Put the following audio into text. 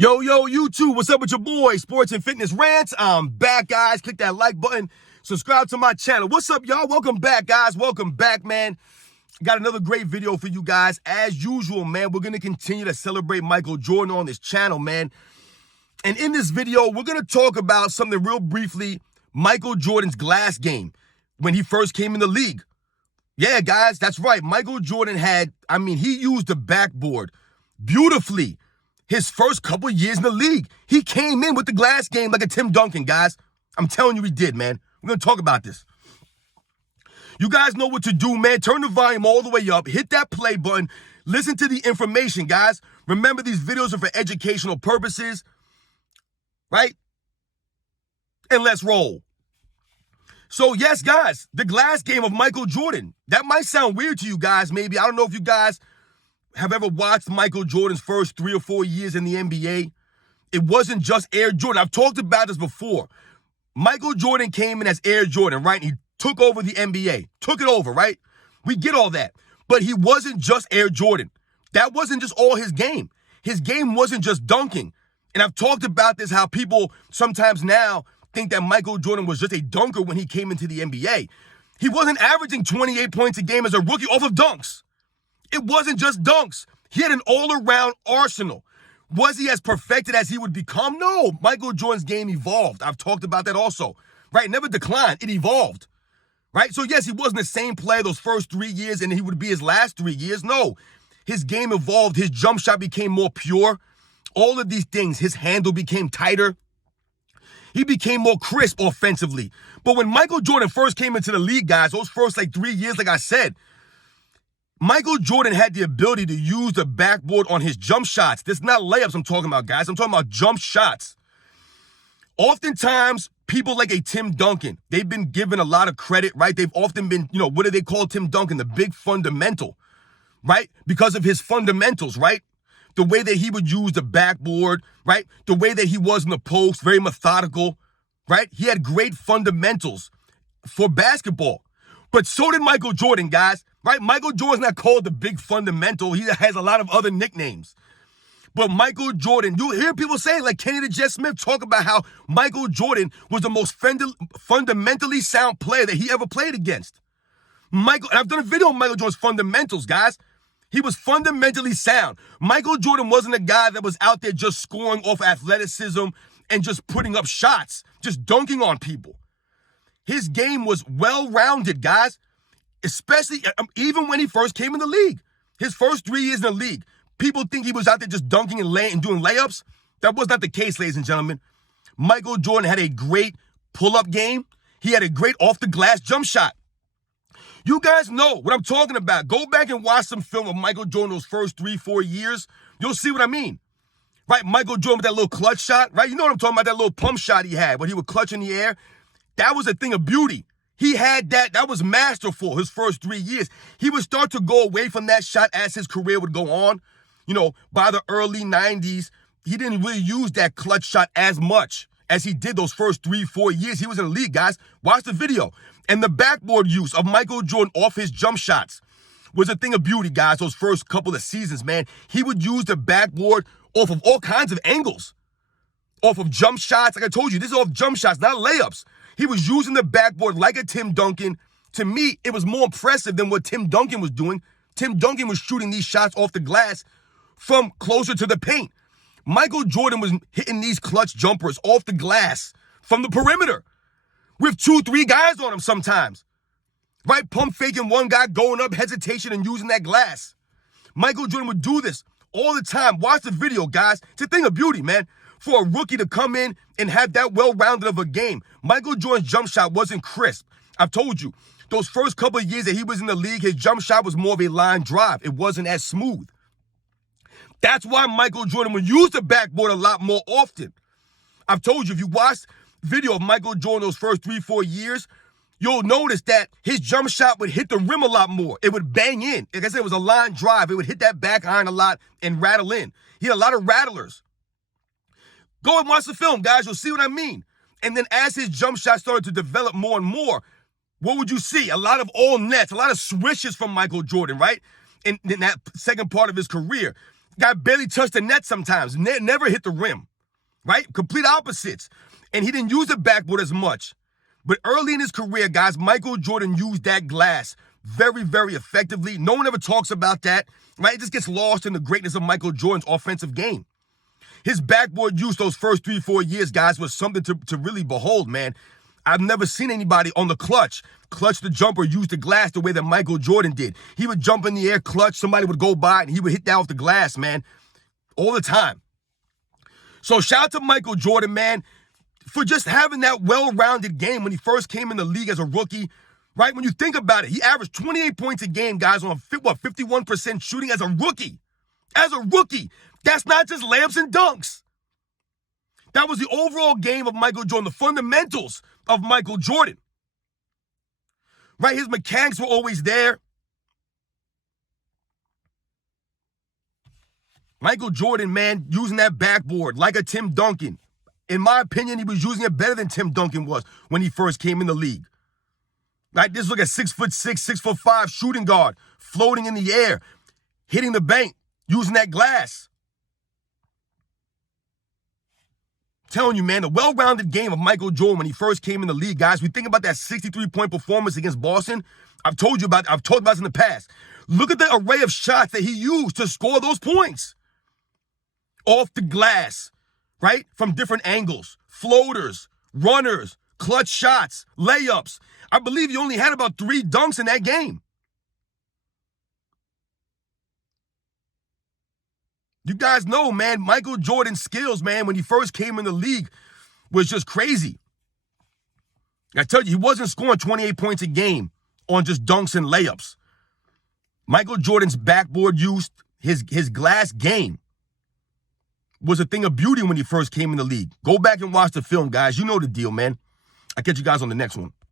Yo, YouTube, what's up with your boy, Sports and Fitness Rants? I'm back, guys. Click that like button. Subscribe to my channel. What's up, y'all? Welcome back, guys. Welcome back, man. Got another great video for you guys. As usual, man, we're going to continue to celebrate Michael Jordan on this channel, man. And in this video, we're going to talk about something real briefly, Michael Jordan's glass game when he first came in the league. Yeah, guys, that's right. Michael Jordan he used the backboard beautifully. His first couple years in the league, he came in with the glass game like a Tim Duncan, guys. I'm telling you he did, man. We're going to talk about this. You guys know what to do, man. Turn the volume all the way up. Hit that play button. Listen to the information, guys. Remember, these videos are for educational purposes, right? And let's roll. So, yes, guys, the glass game of Michael Jordan. That might sound weird to you guys, maybe. I don't know if you guys have ever watched Michael Jordan's first 3 or 4 years in the NBA. It wasn't just Air Jordan. I've talked about this before. Michael Jordan came in as Air Jordan, right? He took over the NBA, took it over, right? We get all that. But he wasn't just Air Jordan. That wasn't just all his game. His game wasn't just dunking. And I've talked about this, how people sometimes now think that Michael Jordan was just a dunker when he came into the NBA. He wasn't averaging 28 points a game as a rookie off of dunks. It wasn't just dunks. He had an all-around arsenal. Was he as perfected as he would become? No. Michael Jordan's game evolved. I've talked about that also, right? It never declined. It evolved, right? So, yes, he wasn't the same player those first 3 years and he would be his last 3 years. No. His game evolved. His jump shot became more pure. All of these things. His handle became tighter. He became more crisp offensively. But when Michael Jordan first came into the league, guys, those first 3 years, like I said, Michael Jordan had the ability to use the backboard on his jump shots. This is not layups I'm talking about, guys. I'm talking about jump shots. Oftentimes, people like a Tim Duncan, they've been given a lot of credit, right? They've often been, what do they call Tim Duncan? The big fundamental, right? Because of his fundamentals, right? The way that he would use the backboard, right? The way that he was in the post, very methodical, right? He had great fundamentals for basketball. But so did Michael Jordan, guys, right? Michael Jordan's not called the big fundamental. He has a lot of other nicknames. But Michael Jordan, you hear people say, like Kenny the Jet Smith, talk about how Michael Jordan was the most fundamentally sound player that he ever played against. And I've done a video on Michael Jordan's fundamentals, guys. He was fundamentally sound. Michael Jordan wasn't a guy that was out there just scoring off athleticism and just putting up shots, just dunking on people. His game was well-rounded, guys, especially even when he first came in the league. His first 3 years in the league, people think he was out there just dunking and doing layups. That was not the case, ladies and gentlemen. Michael Jordan had a great pull-up game. He had a great off-the-glass jump shot. You guys know what I'm talking about. Go back and watch some film of Michael Jordan those first 3-4 years. You'll see what I mean. Right, Michael Jordan with that little clutch shot, right? You know what I'm talking about, that little pump shot he had when he would clutch in the air. That was a thing of beauty. He had that. That was masterful his first 3 years. He would start to go away from that shot as his career would go on. By the early 90s, he didn't really use that clutch shot as much as he did those first 3-4 years. He was in the league, guys. Watch the video. And the backboard use of Michael Jordan off his jump shots was a thing of beauty, guys, those first couple of seasons, man. He would use the backboard off of all kinds of angles, off of jump shots. Like I told you, this is off jump shots, not layups. He was using the backboard like a Tim Duncan. To me, it was more impressive than what Tim Duncan was doing. Tim Duncan was shooting these shots off the glass from closer to the paint. Michael Jordan was hitting these clutch jumpers off the glass from the perimeter with 2-3 guys on him sometimes. Right? Pump faking one guy, going up, hesitation, and using that glass. Michael Jordan would do this all the time. Watch the video, guys. It's a thing of beauty, man. For a rookie to come in and have that well-rounded of a game. Michael Jordan's jump shot wasn't crisp. I've told you, those first couple of years that he was in the league, his jump shot was more of a line drive. It wasn't as smooth. That's why Michael Jordan would use the backboard a lot more often. I've told you, if you watch video of Michael Jordan those first 3-4 years, you'll notice that his jump shot would hit the rim a lot more. It would bang in. Like I said, it was a line drive. It would hit that back iron a lot and rattle in. He had a lot of rattlers. Go and watch the film, guys. You'll see what I mean. And then as his jump shot started to develop more and more, what would you see? A lot of all nets, a lot of swishes from Michael Jordan, right? In that second part of his career. Guy barely touched the net sometimes. Never hit the rim, right? Complete opposites. And he didn't use the backboard as much. But early in his career, guys, Michael Jordan used that glass very, very effectively. No one ever talks about that, right? It just gets lost in the greatness of Michael Jordan's offensive game. His backboard use those first 3-4 years, guys, was something to really behold, man. I've never seen anybody on the clutch the jumper, use the glass the way that Michael Jordan did. He would jump in the air, clutch, somebody would go by, and he would hit that off the glass, man, all the time. So shout out to Michael Jordan, man, for just having that well-rounded game when he first came in the league as a rookie, right? When you think about it, he averaged 28 points a game, guys, on 51% shooting as a rookie. As a rookie. That's not just layups and dunks. That was the overall game of Michael Jordan, the fundamentals of Michael Jordan. Right? His mechanics were always there. Michael Jordan, man, using that backboard like a Tim Duncan. In my opinion, he was using it better than Tim Duncan was when he first came in the league. Right? Just look at 6'6", 6'5" shooting guard, floating in the air, hitting the bank, using that glass. Telling you, man, the well-rounded game of Michael Jordan when he first came in the league, guys. We think about that 63-point performance against Boston. I've talked about this in the past. Look at the array of shots that he used to score those points. Off the glass, right? From different angles. Floaters, runners, clutch shots, layups. I believe he only had about 3 dunks in that game. You guys know, man, Michael Jordan's skills, man, when he first came in the league was just crazy. I tell you, he wasn't scoring 28 points a game on just dunks and layups. Michael Jordan's backboard use, his glass game, was a thing of beauty when he first came in the league. Go back and watch the film, guys. You know the deal, man. I'll catch you guys on the next one.